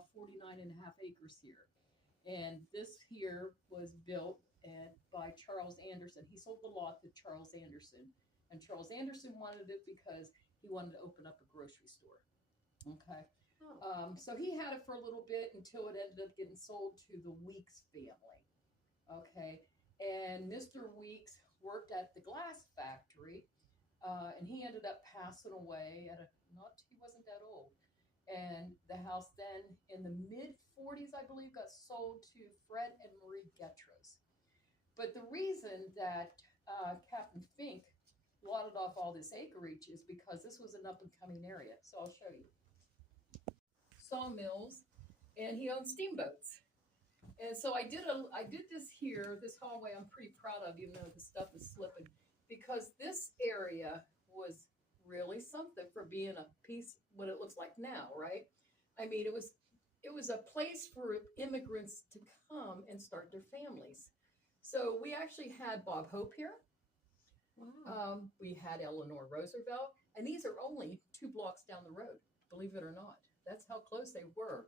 about 49 and a half acres here. And this here was built by Charles Anderson. He sold the lot to Charles Anderson. And Charles Anderson wanted it because he wanted to open up a grocery store. Okay. So he had it for a little bit until it ended up getting sold to the Weeks family. Okay. And Mr. Weeks worked at the glass factory, and he ended up passing away at a not he wasn't that old. And the house then in the mid 40s, I believe, got sold to Fred and Marie Getros. But the reason that Captain Fink lotted off all this acreage is because this was an up and coming area. So I'll show you. Sawmills, and he owned steamboats. And so I did this here, this hallway I'm pretty proud of, even though the stuff is slipping, because this area was really something for being a piece what it looks like now, right? I mean, it was a place for immigrants to come and start their families. So we actually had Bob Hope here. Wow. We had Eleanor Roosevelt, and these are only 2 blocks down the road, believe it or not. That's how close they were.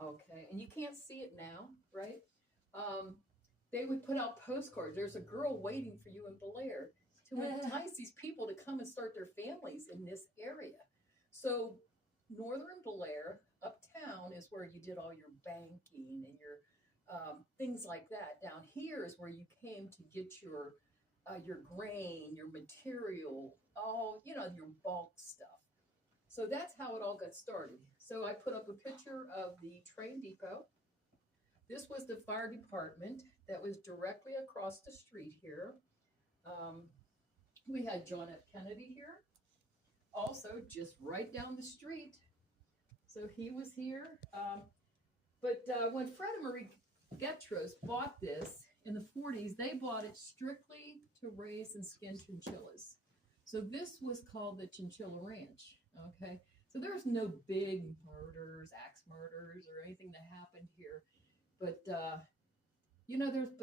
Okay, and you can't see it now, right? They would put out postcards. There's a girl waiting for you in Blair to entice these people to come and start their families in this area. So northern Blair, uptown, is where you did all your banking and your things like that. Down here is where you came to get your grain, your material, all, your bulk stuff. So that's how it all got started. So I put up a picture of the train depot. This was the fire department that was directly across the street here. We had John F. Kennedy here, also just right down the street. So he was here. But when Fred and Marie Getros bought this in the 40s, they bought it strictly to raise and skin chinchillas. So this was called the Chinchilla Ranch. Okay, so there's no big murders, axe murders, or anything that happened here, but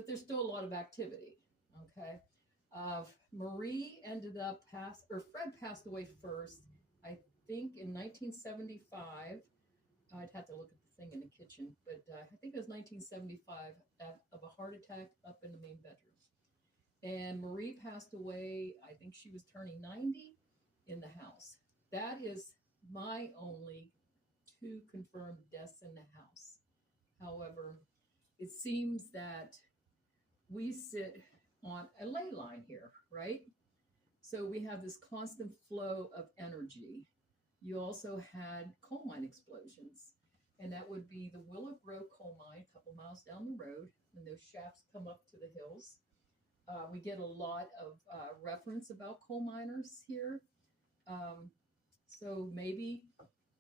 there's still a lot of activity. Okay, Marie ended up Fred passed away first, I think in 1975. I'd have to look at the thing in the kitchen, but I think it was 1975 of a heart attack up in the main bedroom. And Marie passed away, I think she was turning 90 in the house. That is my only 2 confirmed deaths in the house. However, it seems that we sit on a ley line here, right? So we have this constant flow of energy. You also had coal mine explosions, and that would be the Willow Grove coal mine a couple miles down the road, and those shafts come up to the hills. We get a lot of reference about coal miners here. So maybe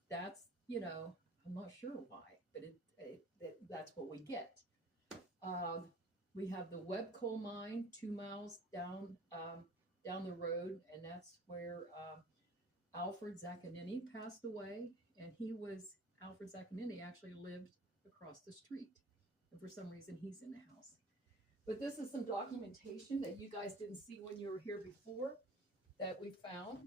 that's, I'm not sure why, but that's what we get. We have the Webb coal mine 2 miles down the road, and that's where Alfred Zaccanini passed away. And Alfred Zaccanini actually lived across the street. And for some reason, he's in the house. But this is some documentation that you guys didn't see when you were here before that we found.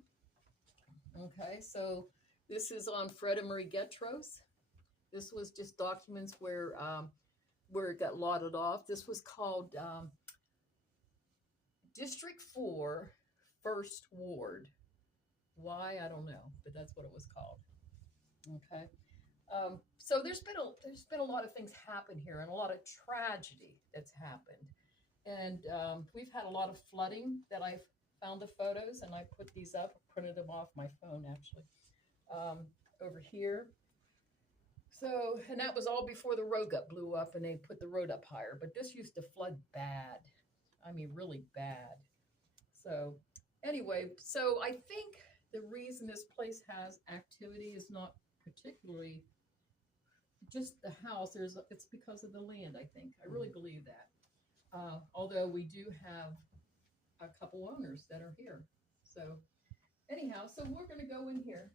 Okay, so this is on Fred and Marie Getros. This was just documents where it got lotted off. This was called District 4, First Ward. Why, I don't know, but that's what it was called. Okay. So there's been a lot of things happen here, and a lot of tragedy that's happened. And we've had a lot of flooding that I've found the photos, and I put these up, printed them off my phone actually, over here. So, and that was all before the road got blew up and they put the road up higher. But this used to flood bad. I mean, really bad. So anyway, so I think the reason this place has activity is not particularly just the house. It's because of the land, I think. I really believe that. Although we do have a couple owners that are here. So anyhow, so we're going to go in here.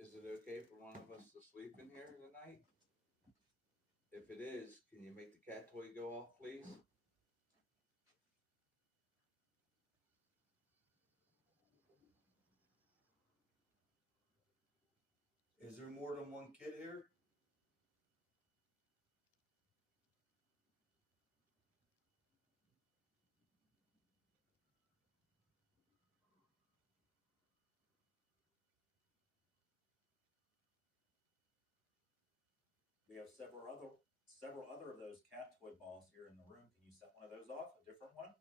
Is it okay for one of us to sleep in here tonight? If it is, can you make the cat toy go off, please? more than one kid here? We have several other of those cat toy balls here in the room. Can you set one of those off? A different one?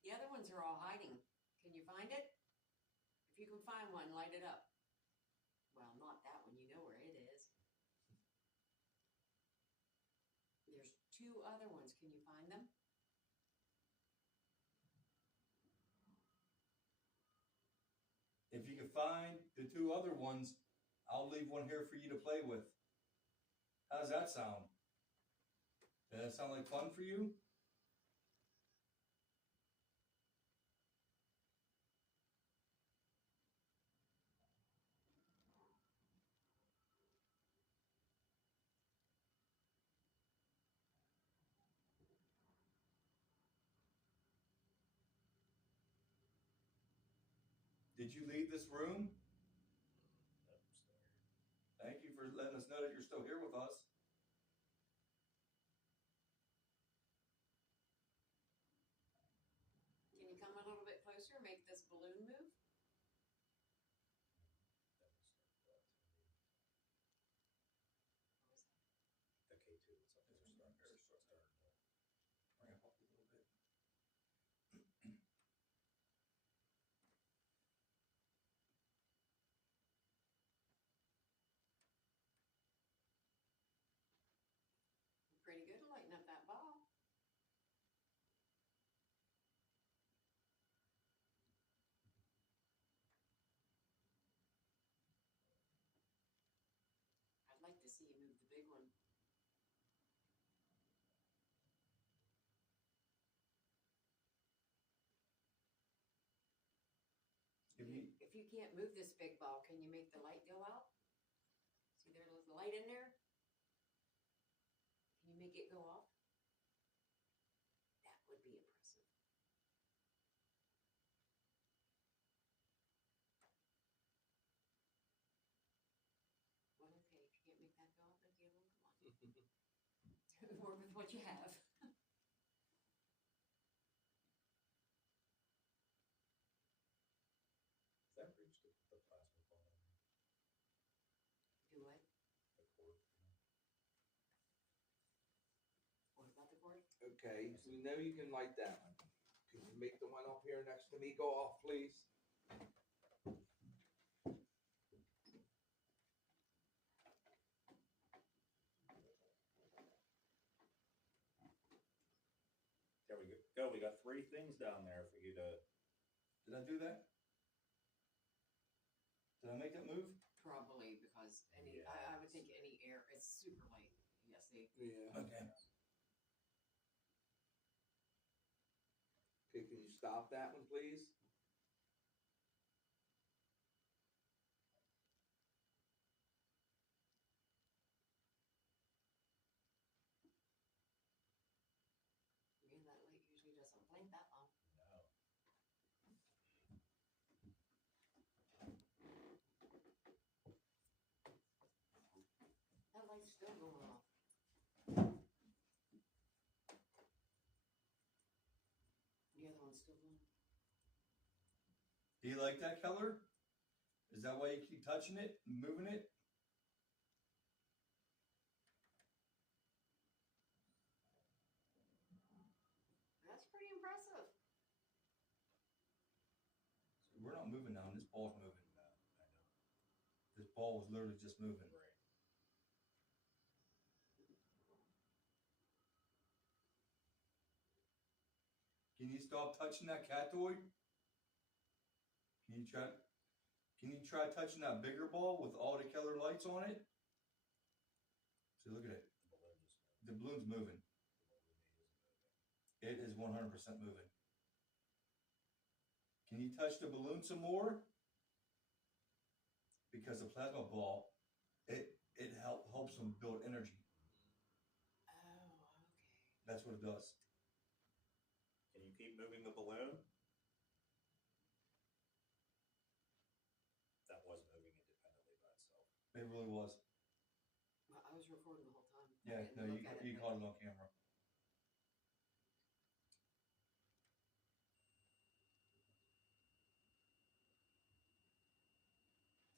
The other ones are all hiding. Can you find it? If you can find one, light it up. Well, not that one. You know where it is. There's 2 other ones. Can you find them? If you can find the 2 other ones, I'll leave one here for you to play with. How does that sound? Does that sound like fun for you? Did you leave this room? Thank you for letting us know that you're still here with us. Can you come a little bit closer? Make this balloon move. Okay, too. It's up there. Bring it up a little bit. Pretty good at lighting up that ball. I'd like to see you move the big one. If you can't move this big ball, can you make the light go out? See there's a light in there? Can you make it go off? That would be impressive. Well, okay, if you can't make that go off, then the other one, come on. Work with what you have. Is that reached the plasma ball? Do what? The cord? What about the cord? Okay, so we know you can light that one. Can you make the one up here next to me go off, please? There we go. We got 3 things down there for you to. Did I do that? Did I make that move? Probably because I would think any air, it's super light. Yes, they. Yeah. Okay. Okay, can you stop that one, please? Man, that light usually doesn't blink that long. No. That light's still going off. The other one's still going. Do you like that color? Is that why you keep touching it and moving it? That's pretty impressive. We're not moving now. This ball's moving. No, I know. This ball was literally just moving. Right. Can you stop touching that cat toy? Can you try? Can you try touching that bigger ball with all the color lights on it? See, look at it. The balloon The balloon's is moving. moving. The balloon is moving. It is 100% moving. Can you touch the balloon some more? Because the plasma ball, it helps them build energy. Oh, okay. That's what it does. Can you keep moving the balloon? It really was. I was recording the whole time. I Yeah, didn't no, look at it, you but- caught it on camera.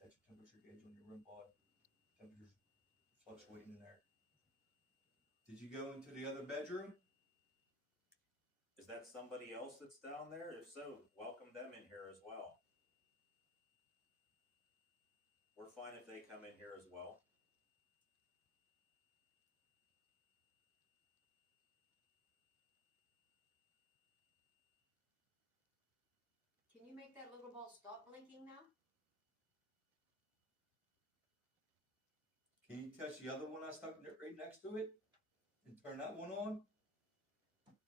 That's your temperature gauge on your REM pod. Temperature's fluctuating in there. Did you go into the other bedroom? Is that somebody else that's down there? If so, welcome them in here as well. We're fine if they come in here as well. Can you make that little ball stop blinking now? Can you touch the other one I stuck right next to it? And turn that one on?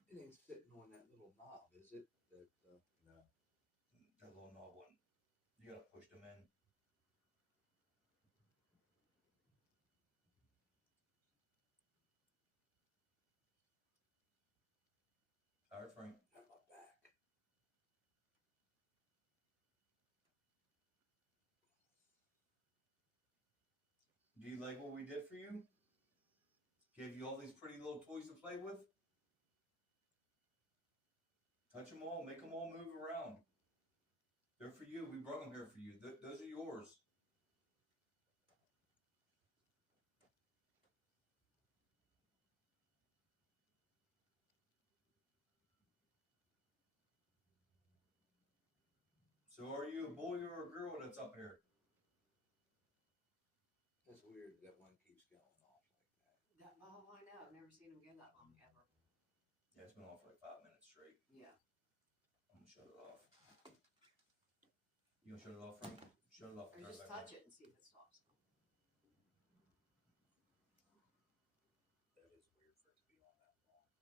It ain't sitting on that little knob, is it? That, No. That little knob one. You gotta push them in. Alright, Frank. at my back. Do you like what we did for you? Gave you all these pretty little toys to play with? Touch them all, make them all move around. They're for you. We brought them here for you. Those are yours. So are you a boy or a girl that's up here? That's weird that one keeps going off like that. Oh, I know. I've never seen him go that long ever. Yeah, it's been off for like 5 minutes straight. Yeah. I'm gonna shut it off. You gonna shut it off, Frank? Shut it off. Or turn it just back on. touch it and see if it stops. That is weird for it to be on that long.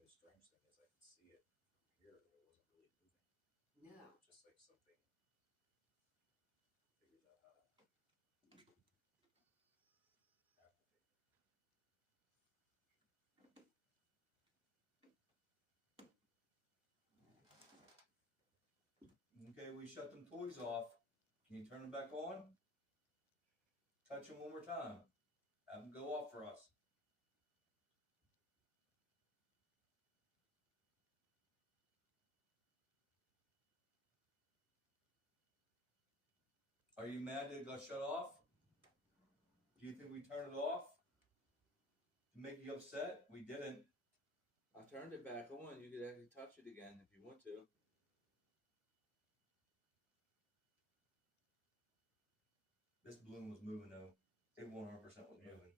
And the strange thing is I can see it from here that it wasn't really moving. No. Just like something figured out how to activate it. Okay, we shut them toys off. Can you turn them back on? Touch them one more time. Have them go off for us. Are you mad that it got shut off? Do you think we turned it off to make you upset? We didn't. I turned it back on. You could actually touch it again if you want to. This balloon was moving though. It 100% was moving.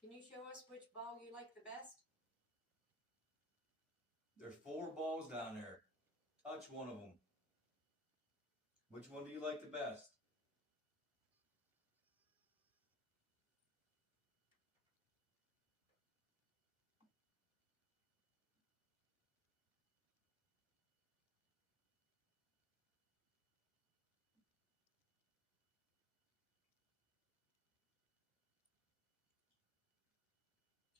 Can you show us which ball you like the best? There's 4 balls down there. Touch one of them. Which one do you like the best?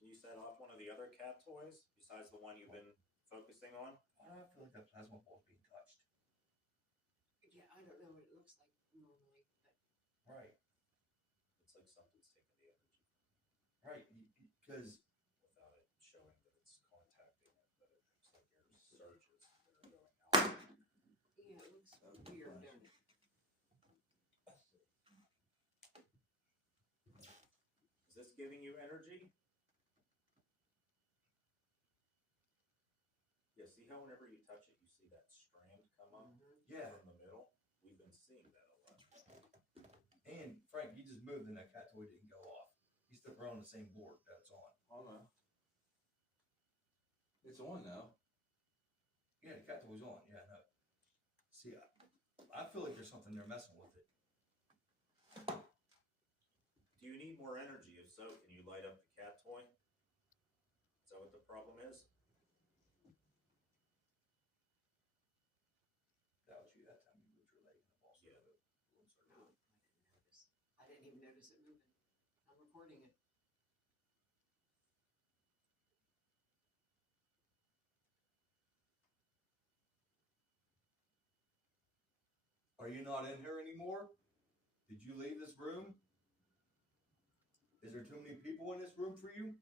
Can you set off one of the other cat toys besides the one you've been focusing on? I feel like that plasma ball's being touched. Yeah, I don't know what it looks like normally, but Right. It's like something's taking the energy Right. Because without it showing that it's contacting it, but it looks like there's surges that are going out. yeah, it looks weird, don't it? Is this giving you energy? Yeah, see how whenever you touch it, you see that strand come up yeah. from the middle? We've been seeing that a lot. And Frank, you just moved and that cat toy didn't go off. You stuck around the same board that it's on. Hold on. It's on now. Yeah, the cat toy's on. Yeah, no. See, I feel like there's something there messing with it. Do you need more energy? If so, can you light up the cat toy? Is that what the problem is? That was you that time you moved your leg and the ball started Yeah. balloon started No, moving. I didn't even notice it moving. I'm recording it. Are you not in here anymore? Did you leave this room? Is there too many people in this room for you?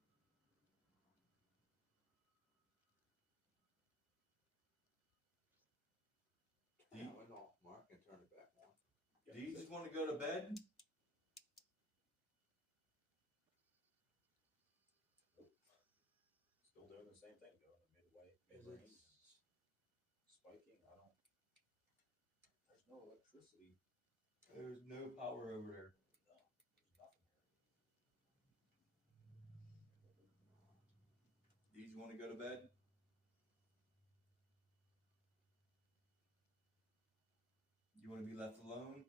Yeah, I went off mark and turned it back on. Do you just want to go to bed? Still doing the same thing, going to mid-range and spiking. There's no electricity. There's no power over there. No, there's nothing here. Do you just want to go to bed? You want to be left alone?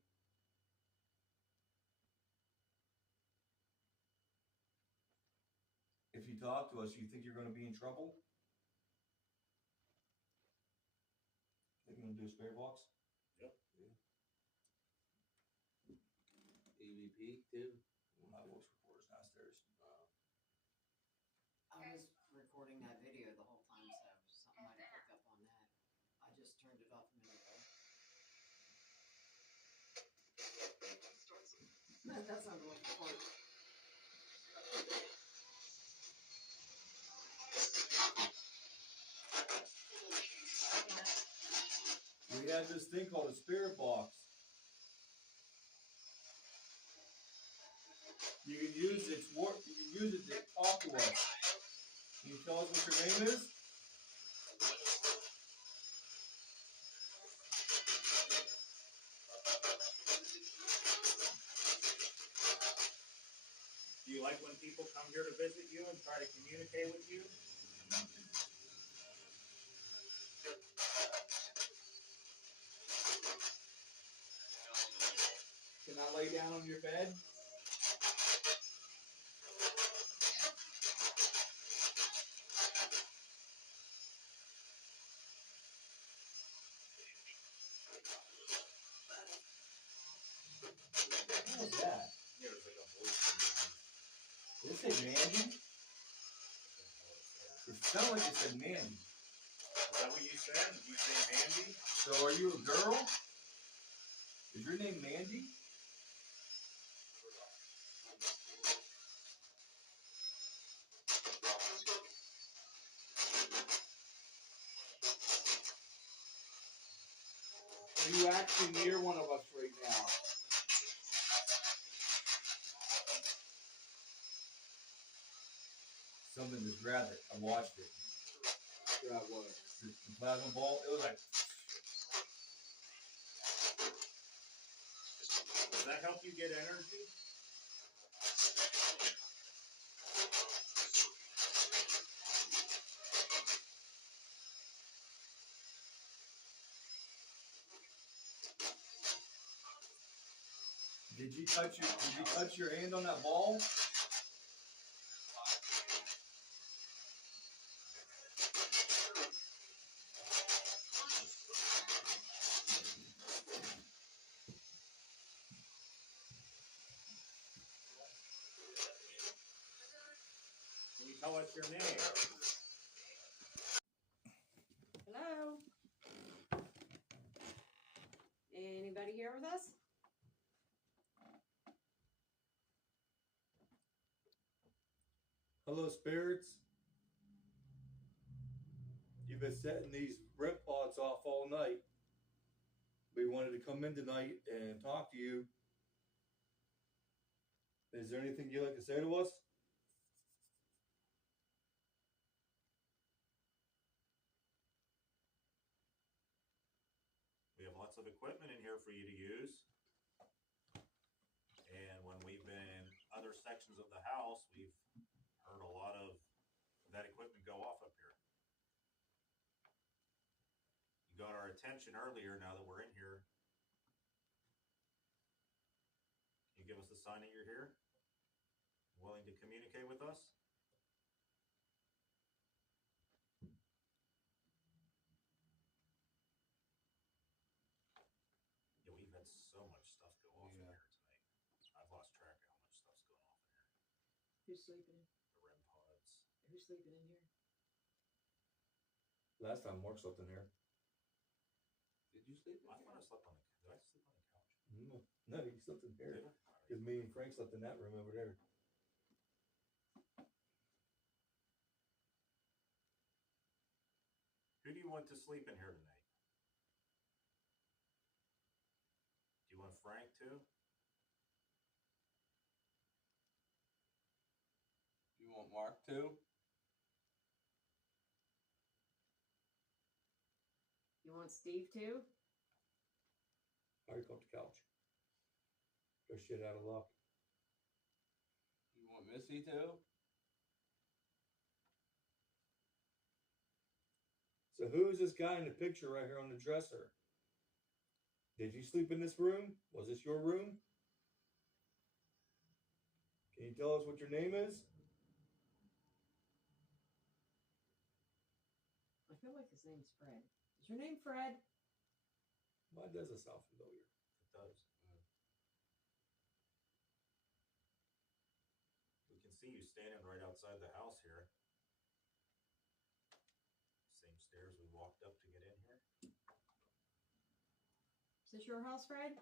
If you talk to us, you think you're going to be in trouble? Think you're going to do a spirit box? EVP too. My voice recorder's downstairs. I was recording that video the whole time, so something might have picked up on that. I just turned it off a minute ago. That sounded like a fart. We have this thing called a spirit box. You can use its work. You can use it to talk to us. Can you tell us what your name is? Do you like when people come here to visit you and try to communicate with you? Can I lay down on your bed? What was that? There's like a voice. Did it say Mandy? It sounded like it said Mandy. Is that what you said? Did you say Mandy? So are you a girl? Is your name Mandy? Are you actually near one of us right now? Something just grabbed it. I watched it. Yeah, what? The plasma ball. It was like. Does that help you get energy? Did you touch your hand on that ball? Can you tell us your name? Hello? Anybody here with us? Hello, spirits. You've been setting these REM pods off all night. We wanted to come in tonight and talk to you. Is there anything you'd like to say to us? We have lots of equipment in here for you to use. And when we've been in other sections of the house, we've heard a lot of that equipment go off up here. You got our attention earlier. Now that we're in here, can you give us a sign that you're here? Willing to communicate with us? Yeah, we've had so much stuff go off in here tonight. I've lost track of how much stuff's going off in here. Who's sleeping? The REM pods. Who's sleeping in here? Last time Mark slept in here. Did you sleep in I here? thought I slept on the. Did I sleep on the couch? No, he slept in here. Did I? Because me and Frank slept in that room over there. Who do you want to sleep in here tonight? Do you want Frank too? You want Mark too? You want Steve too? I already called the couch. Go shit out of luck. You want Missy too? So who is this guy in the picture right here on the dresser? Did you sleep in this room? Was this your room? Can you tell us what your name is? I feel like his name's Fred. Is your name Fred? Why does it sound familiar? It does. We can see you standing right outside the house here. Same stairs we walked up to get in here. Is this your house, Fred?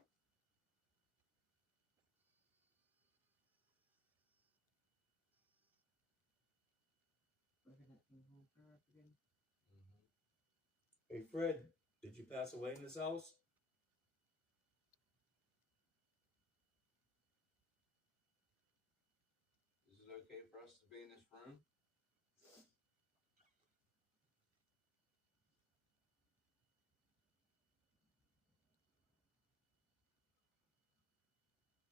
Look at that thing going far up again. Hey Fred, did you pass away in this house? Is it okay for us to be in this room?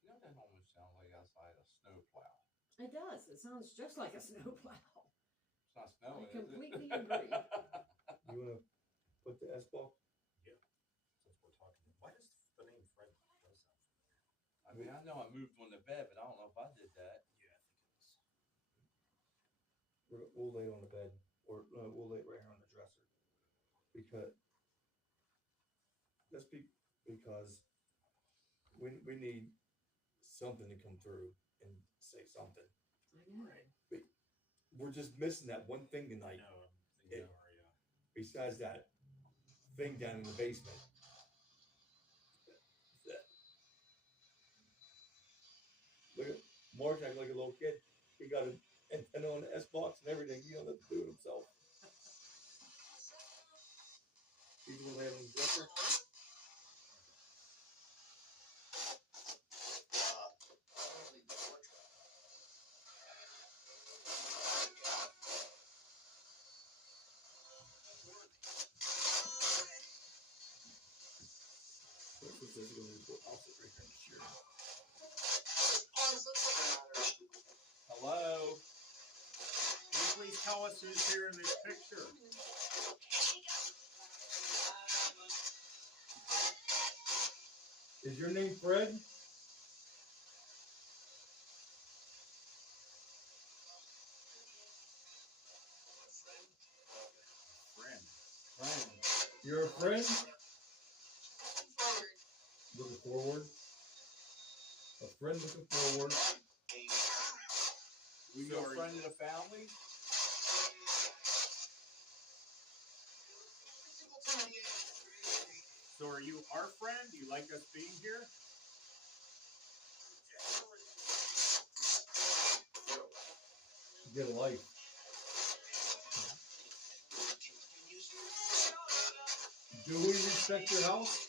You know that almost sounds like outside a snowplow. It does. It sounds just like a snowplow. It's not snowing, I is it? completely agree. You want to put the S-ball? Yeah. Since we're talking, why does the name Fred does sound familiar? I mean, I know I moved on the bed, but I don't know if I did that. Yeah, I think it was. We'll lay on the bed, or we'll lay it right here on the dresser. Because because we need something to come through and say something. I know. We're just missing that one thing I tonight. know. I'm thinking, yeah. Besides that thing down in the basement. Look at Mark acting like a little kid. He got an antenna on the S-box and everything. He don't have to do it himself. He's the one laying on the dresser. Hello? Can you please tell us who's here in this picture? Is your name Fred? Friend. Friend. You're a friend? Looking forward. A friend looking forward. We So go are friend of the family? So are you our friend? Do you like us being here? Get a life. Do we respect your house?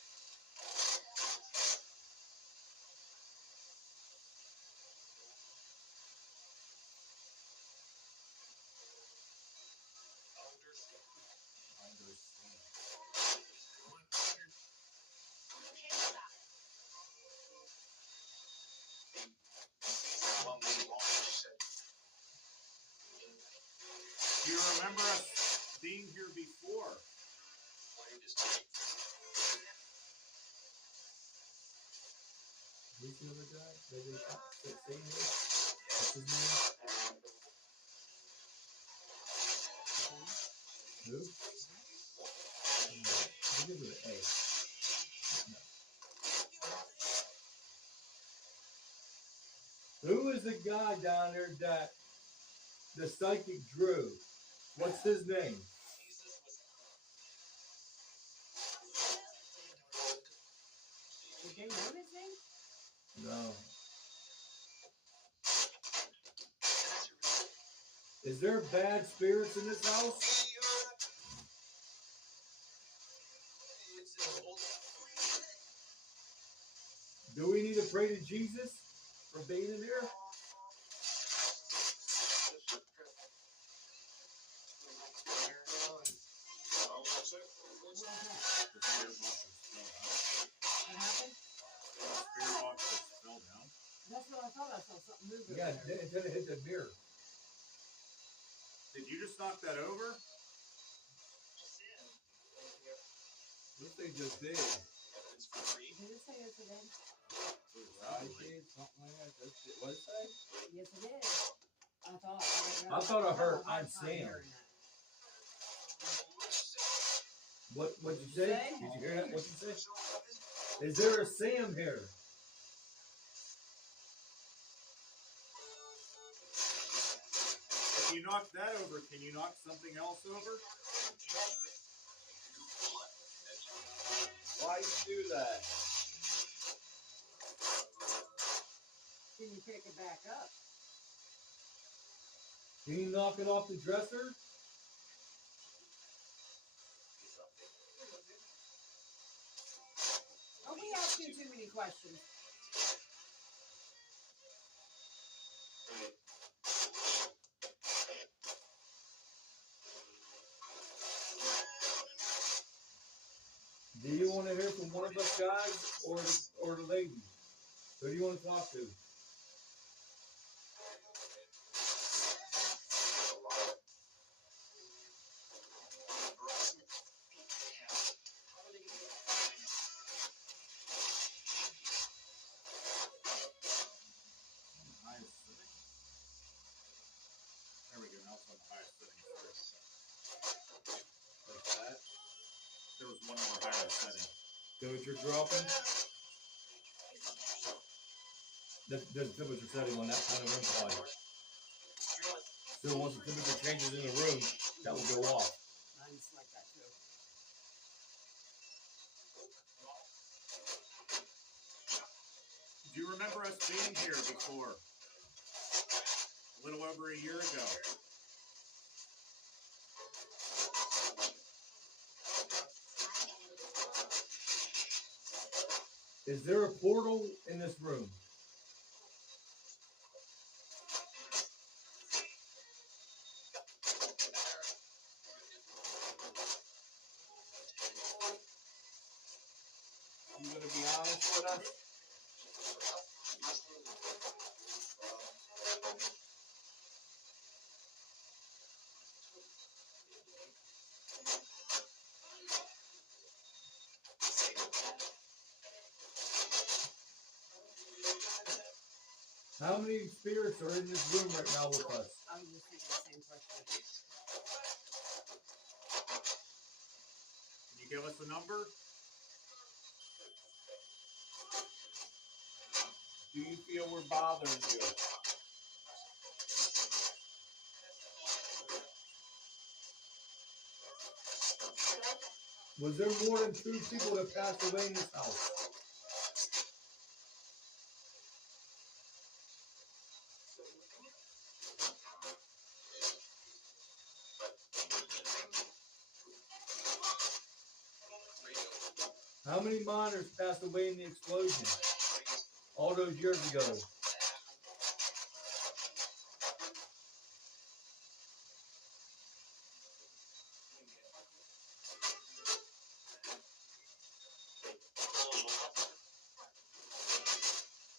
Do you remember us being here before? Who's the other guy? Same here? What's his name? Who? Begin with an A. No. Who is the guy down there that the psychic drew? What's his name? Did they know his name? Is there bad spirits in this house? Do we need to pray to Jesus for being in here? The spirit box is still down. What happened? The spirit box is still down. That's what I thought. I saw something moving. Yeah, over there. then it hit the mirror. Did you just knock that over? This thing just did. Did it say yes, it did? I did something like that. That's it. What'd it say? Yes, it did. I thought. I thought I heard, had a hard "I'm time Sam." hearing that. What'd you say? Did you hear that? What'd you say? Is there a Sam here? If you knock that over, can you knock something else over? Why you do that? Can you pick it back up? Can you knock it off the dresser? Are we asking too many questions? Do you want to hear from one of us guys or the lady? Who do you want to talk to? Highest setting. There we go. Now it's on the highest setting. Like that? There was one more higher setting. Is that what you're dropping? The temperature setting on that kind of room supply. So once the temperature changes in the room, that will go off. Mine's like that too. Do you remember us being here before? A little over a year ago. Is there a portal in this room? You gonna be honest with us? How many spirits are in this room right now with us? I was just thinking the same question. Can you give us a number? Do you feel we're bothering you? Was there more than 2 people that passed away in this house? How many miners passed away in the explosion all those years ago?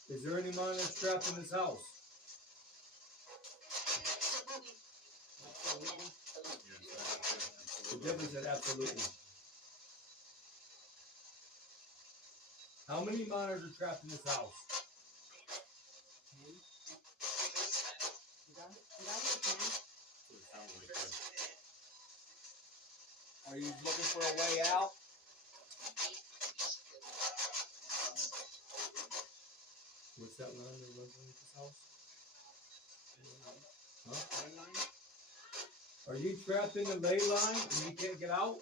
Is there any miners trapped in this house? Absolutely. Yes, The devil said absolutely. How many miners are trapped in this house? 10. Did I hear 10? It sounds like that. Are you looking for a way out? What's that line that runs underneath this house? Huh? Ley line? Are you trapped in the ley line and you can't get out?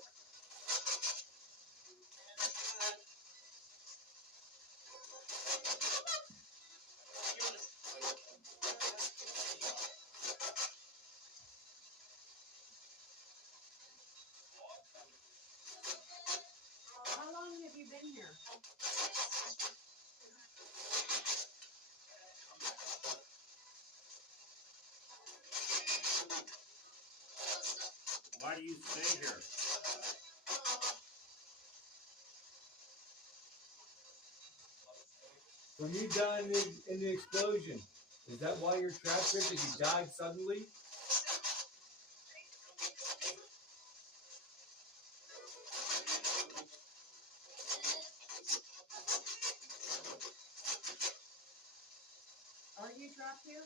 you stay here? When you died in the explosion, is that why you're trapped here? Because you died suddenly? Are you trapped here?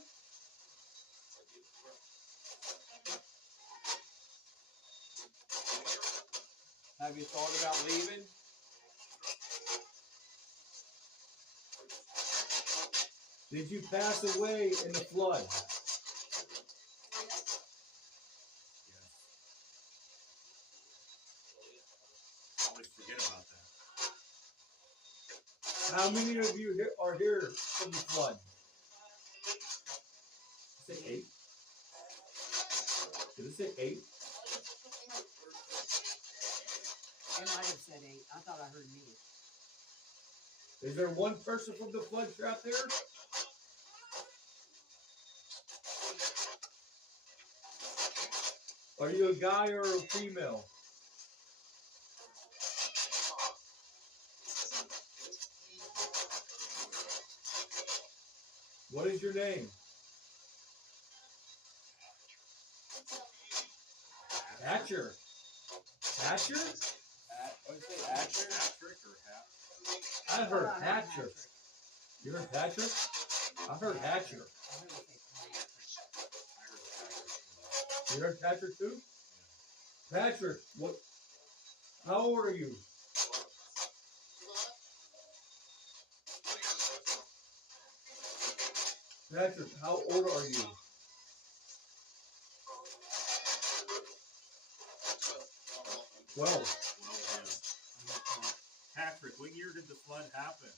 Have you thought about leaving? Did you pass away in the flood? Yes. Always forget about that. How many of you are here from the flood? Say 8. Did it say 8? It might have said 8. I thought I heard me. Is there one person from the flood trapped there? Are you a guy or a female? What is your name? Hatcher. Hatcher? What did you say, Asher? Patrick or Hap? I heard I heard Hatcher. You heard Hatcher? I heard Hatcher. I heard it say Patrick. I heard Patrick. You heard Patrick too? Patrick, what? How old are you? Patrick, how old are you? 12. Well, yeah. Patrick, what year did the flood happen?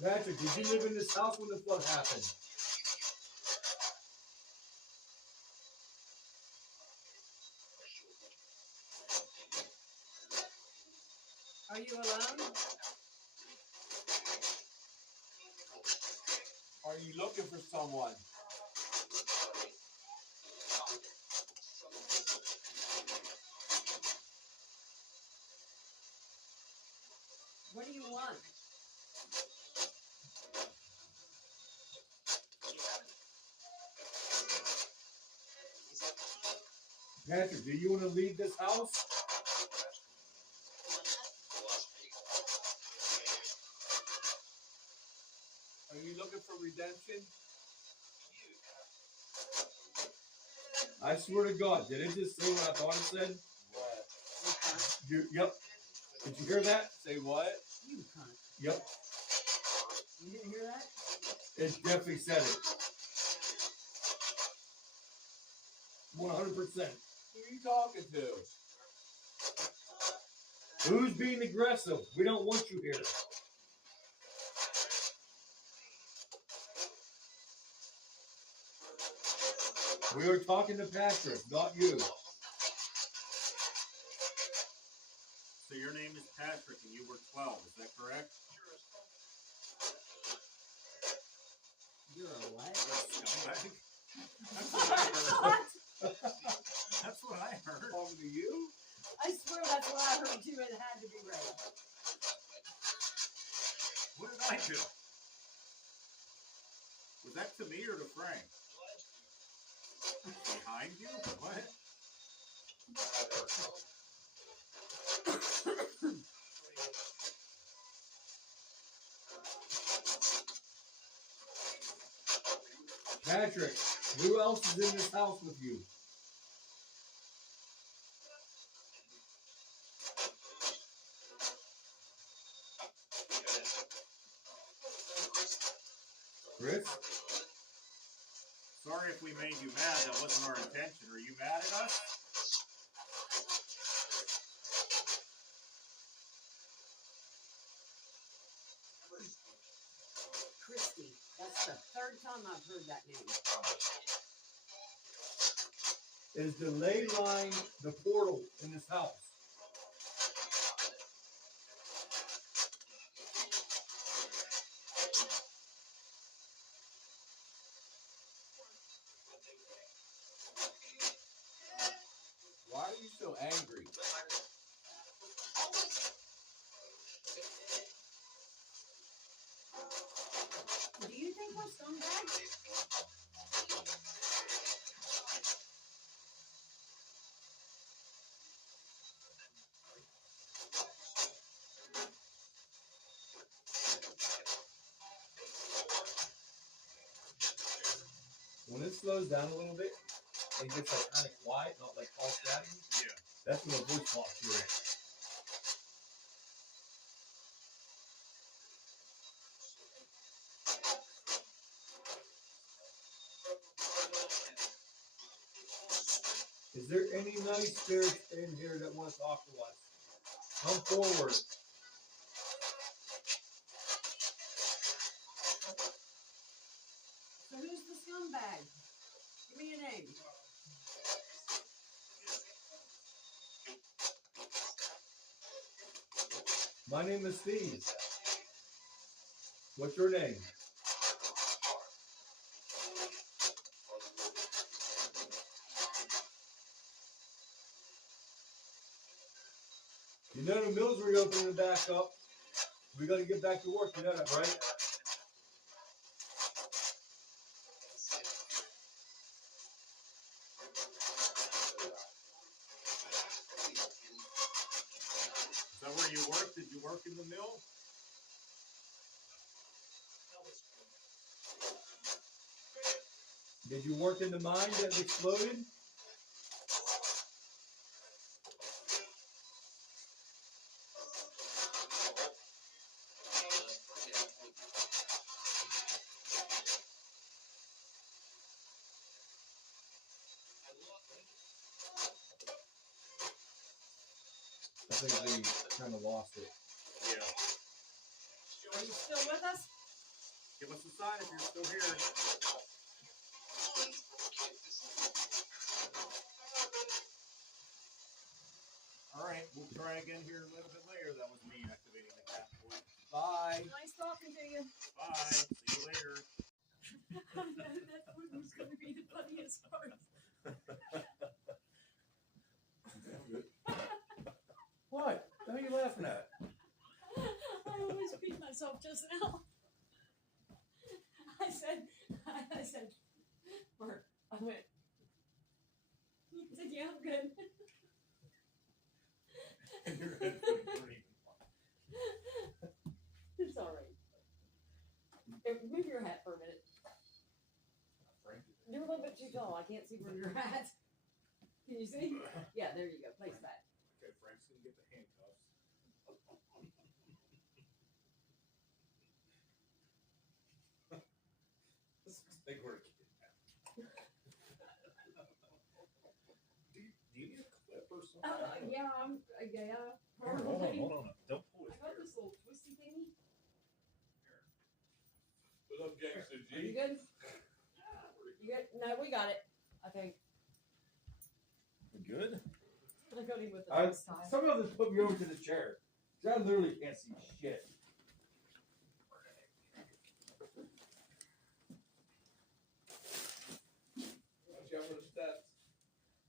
Patrick, did you live in this house when the flood happened? Are you alone? Are you looking for someone? What do you want? Patrick, do you want to leave this house? Are you looking for redemption? I swear to God, did it just say what I thought it said? What? Yep. Did you hear that? Say what? You cunt. Yep. You didn't hear that? It definitely said it. 100%. Who are you talking to? Who's being aggressive? We don't want you here. We are talking to Patrick, not you. So your name is Patrick and you were 12, is that correct? You're a what? Scumbag. That's what I heard. That's what I heard. Talking to you? I swear that's what I heard too. It had to be right. What did I do? Was that to me or to Frank? Behind you? What? Patrick, who else is in this house with you? Chris? Sorry if we made you mad. That wasn't our intention. Are you mad at us? Christy. That's the third time I've heard that name. Is the ley line the portal in this house? so angry? Do you think we're scumbags? When it slows down a little bit and gets like kind of quiet, not like all chatting, Yeah. that's when the voice pops through. Is there any nice spirits in here that want to talk to us? Come forward. So who's the scumbag? Give me a name. My name is Steve. What's your name? You know the mill's reopening back up. We got to get back to work. You know that, right? Is that where you work? Did you work in the mill? Did you work in the mine that exploded? I think we kind of lost it. Yeah. Are you still with us? Give us a sign if you're still here. All right, we'll try again here a little bit later. That was me activating the cat boy. Bye. Nice talking to you. Bye. See you later. That one was going to be the funniest part. What? What are you laughing at? I always beat myself just now. I said, or I went, he said, yeah, I'm good. Your headphones weren't even on. It's all right. Hey, move your hat for a minute. You're a little bit too tall. I can't see where you're at. Can you see? Yeah, there you go. Place that. Okay, Frank's gonna get the handcuffs. They were do you need a clip or something? Yeah, yeah. Here, hold on. Don't pull I it. got this little twisty thingy. What up, Gangster Are you G? good? You good? No, we got it. I think. Good? I got him with the I, next time. some of us put me over to the chair. I literally can't see shit. Watch out for the steps.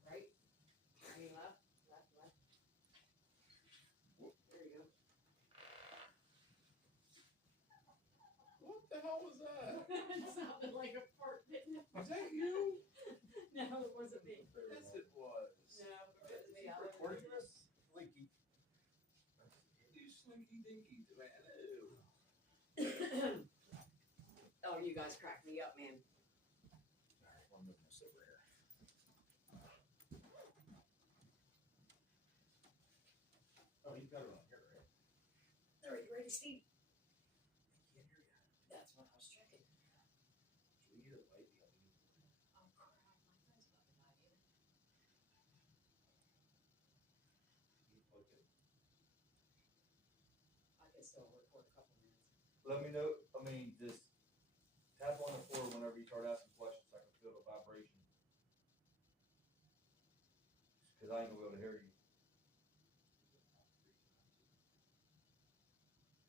Right? Any left? Left. There you go. What the hell was that? It sounded like a fart, didn't it? Was that you? No, it wasn't me. Yes, it was. No, it wasn't me. I Recording was- this? Slinky. You slinky dinky, man. Ew. Oh, you guys cracked me up, man. Alright, we'll move this over here. Oh, you got it on here, right? Are you ready, Steve? I can't hear you. That's what I was checking. Do we need a light? Yeah, we need a light. Oh, crap. My phone's about to die, dude. You plug it. I can still record a couple minutes. Let me know. I mean, just tap on the floor whenever you start asking questions so I can feel the vibration. Because I ain't gonna be able to hear you.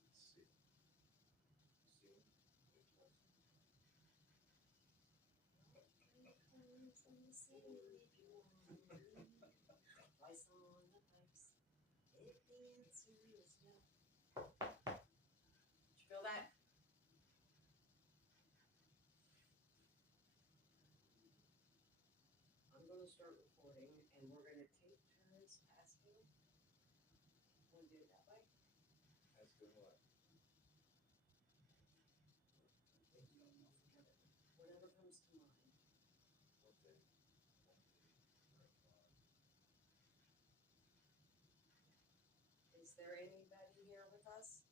Let's see. See. Twice on you feel that? I'm gonna start recording and we're gonna take turns asking. Wanna do it that way? That's good one. Whatever comes to mind. Okay. Is there anybody here with us?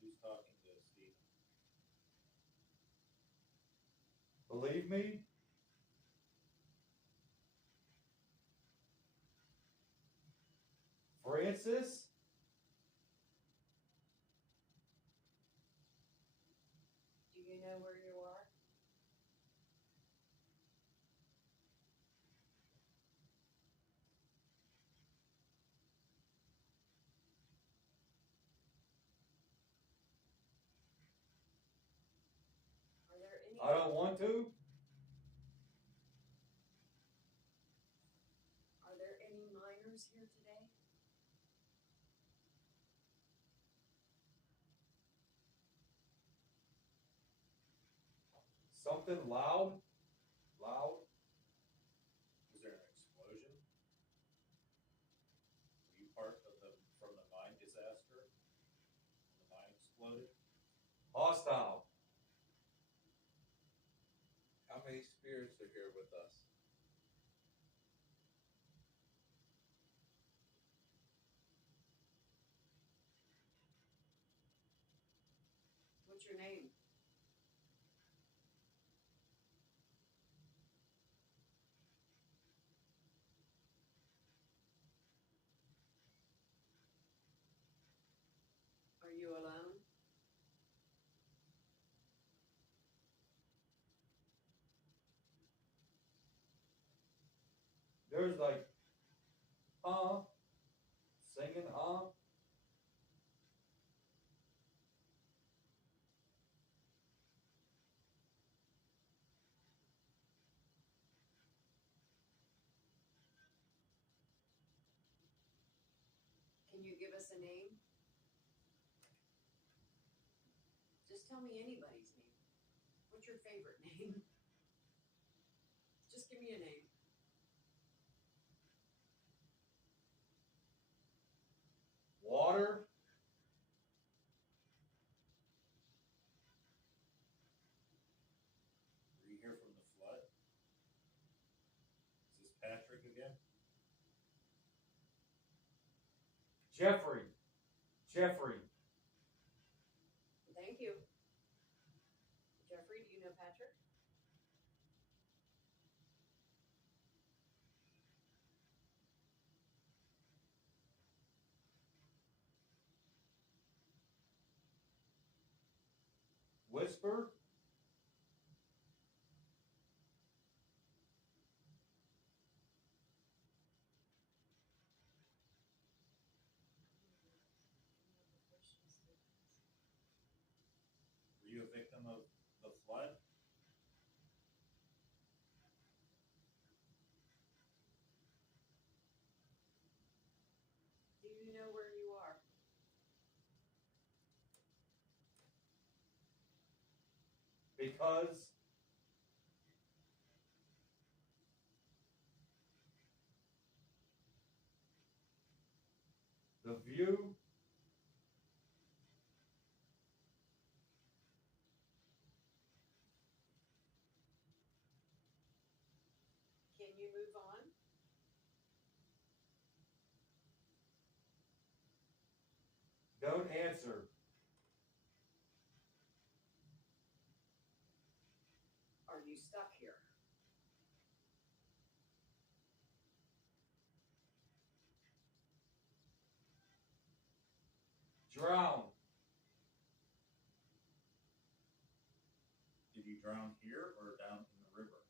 Who's talking to Stephen? Believe me, Francis, Do you know where you are? Are there any? I don't want to. Are there any minors here today? Something loud? Loud? Was there an explosion? Were you part of from the mine disaster? When the mine exploded? Hostile. How many spirits are here with us? What's your name? Are you alone? There's like, singing, Can you give us a name? Just tell me anybody's name. What's your favorite name? Just give me a name. water. Were you here from the flood? Is this Patrick again? Jeffrey. Jeffrey. Thank you. Jeffrey, do you know Patrick? Whisper. Were you a victim of the flood? Do you know where you are? Because the view Can you move on? don't answer. Are you stuck here? Drown. Did you drown here or down in the river?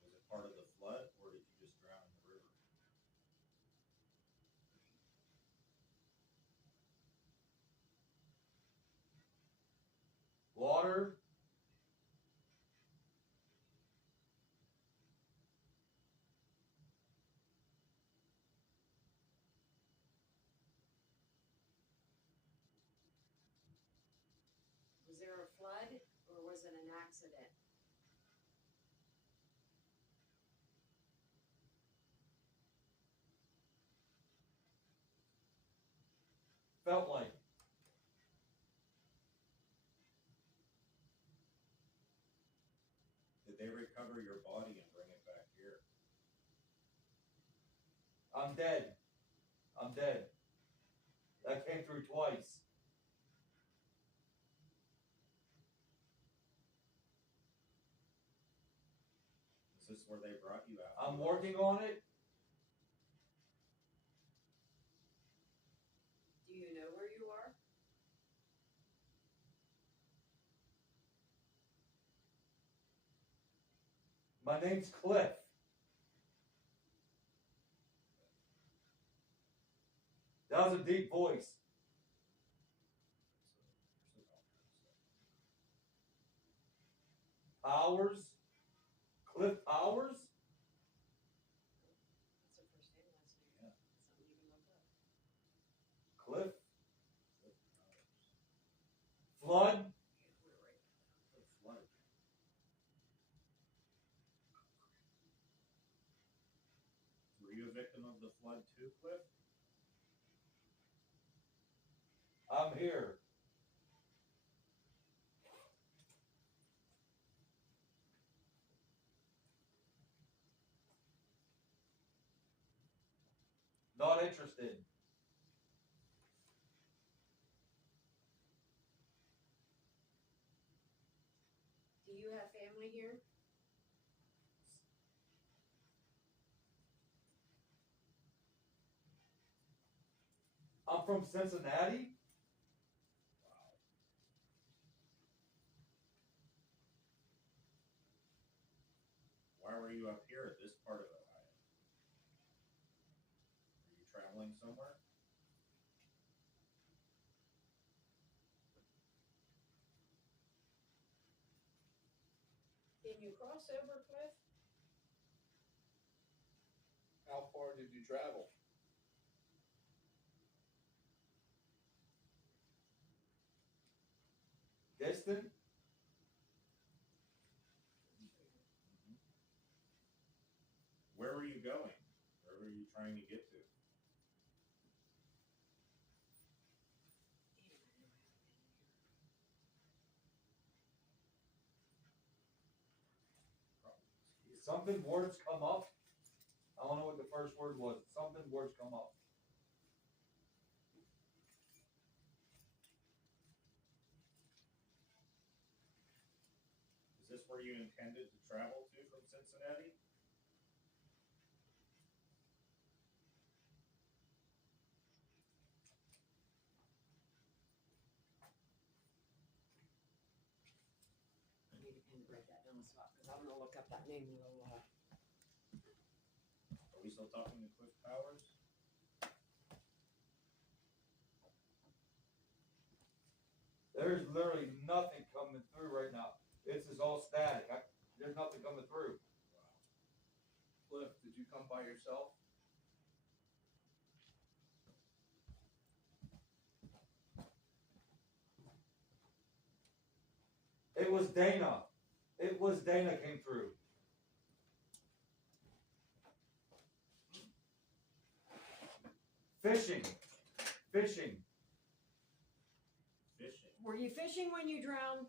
Was it part of the flood or did you just drown in the river? water. Was there a flood or was it an accident? Felt like. Did they recover your body and bring it back here? I'm dead. I'm dead. That came through twice. Is this where they brought you out? I'm working on it. Do you know where you are? My name's Cliff. That was a deep voice. Powers? Cliff Powers? That's the first name, last name. Yeah. Something you can look up. Cliff? Flood? Yeah, we're right. The flood. Were you a victim of the flood too, Cliff? I'm here. Not interested. Do you have family here? I'm from Cincinnati. Why were you up here at this part of Ohio? Are you traveling somewhere? Can you cross over, Cliff? How far did you travel? Distant? Where were you going? Where were you trying to get to? Something words come up. I don't know what the first word was. Something words come up. Is this where you intended to travel to from Cincinnati? I need a pen to write that down so because I'm gonna look up that name a little while. Are we still talking to Cliff Powers? There's literally nothing coming through right now. This is all static. There's nothing coming through. Cliff, did you come by yourself? It was Dana. It was Dana came through. Fishing. Fishing. Fishing. Were you fishing when you drowned?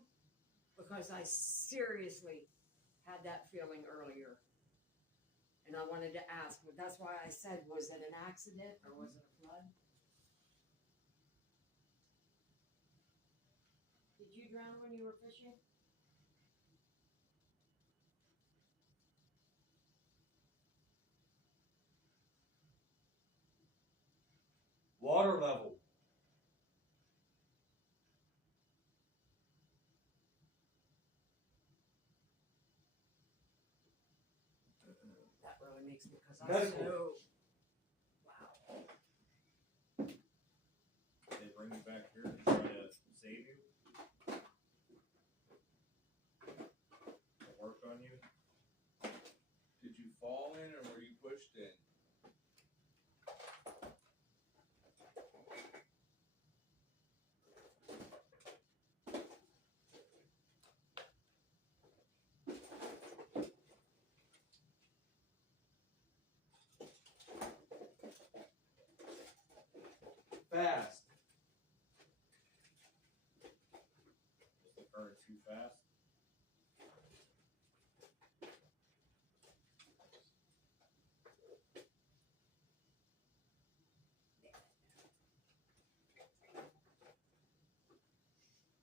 Because I seriously had that feeling earlier. And I wanted to ask, but that's why I said, was it an accident or was it a flood? Did you drown when you were fishing? Water level. That really makes me, because I Medical. so, wow. Did they bring you back here to try to save you? fall in or were you pushed in? Fast. Was the current too fast?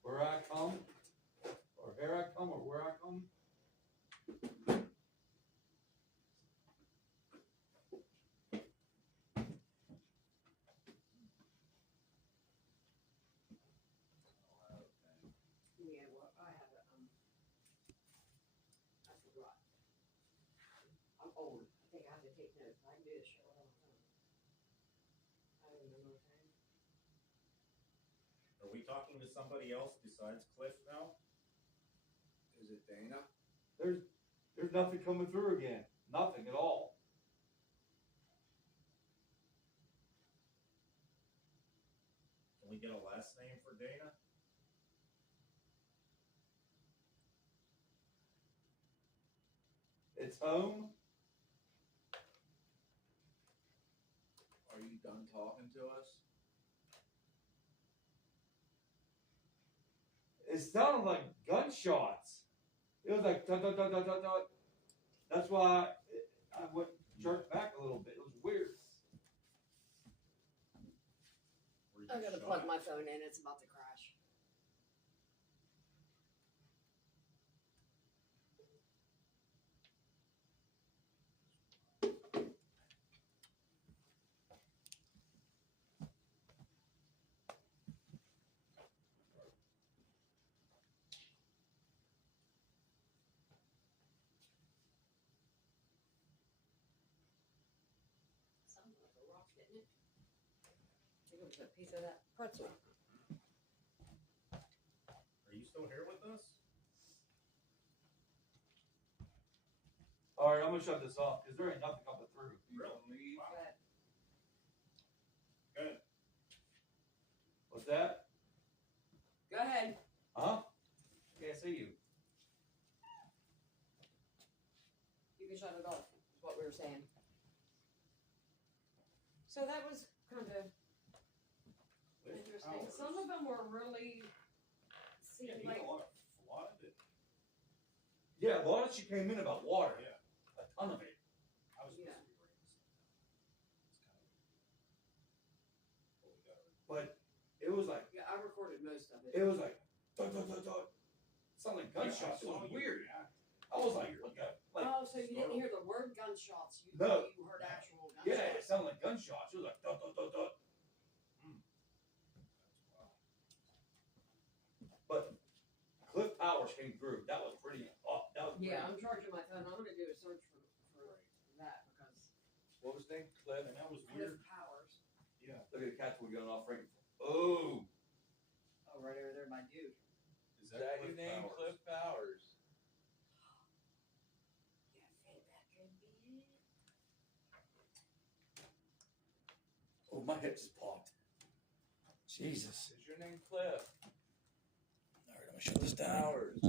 Where I come, or here I come, or where I come. Yeah, well, I have it. I forgot. I'm old. I think I have to take notes. I can do this shit all the time. I don't remember thing. Are we talking to somebody else besides Cliff now? Is it Dana? There's nothing coming through again. Nothing at all. Can we get a last name for Dana? It's home. Are you done talking to us? It sounded like gunshots. It was like dot dot dot dot dot dot. That's why I went jerked back a little bit. It was weird. Were you I gotta shot? plug my phone in. It's about to crash. Sounded like a rock, didn't it? I think it was a piece of that pretzel. Are you still here with us? All right, I'm gonna shut this off because there ain't nothing coming through. You gonna leave? Wow. But Good. What's that? go ahead. Huh? Can't see you. You can shut it off, is what we were saying. So that was kind of Cliff interesting. Towers. Some of them were really Yeah, seemed he's like a lot of flood. Yeah, a lot of shit came in about water. Yeah. A ton of it. I was Yeah. supposed to be writing this down. It's kind of what we got. But it was like yeah, I recorded most of it. it was like dot dot dot dot. It sounded like gunshots. It was weird. I was like, what the? Like, Oh, so you didn't hear the word gunshots? You No. you heard actual gunshots. yeah, it sounded like gunshots. It was like dot dot dot dot. But Cliff Towers came through. That was pretty. That was Yeah, pretty. I'm charging my phone. I'm gonna do a search for that because What was his name? Cliff? And that was Cliff weird. Powers. Yeah. Look at the cats were going off right. Oh, Oh, right over there, my dude. Is that your name? Powers? Cliff Powers. Yeah, I think that could be it. oh, my head just popped. Jesus. Is your name Cliff All right, I'm gonna shut this down. Powers?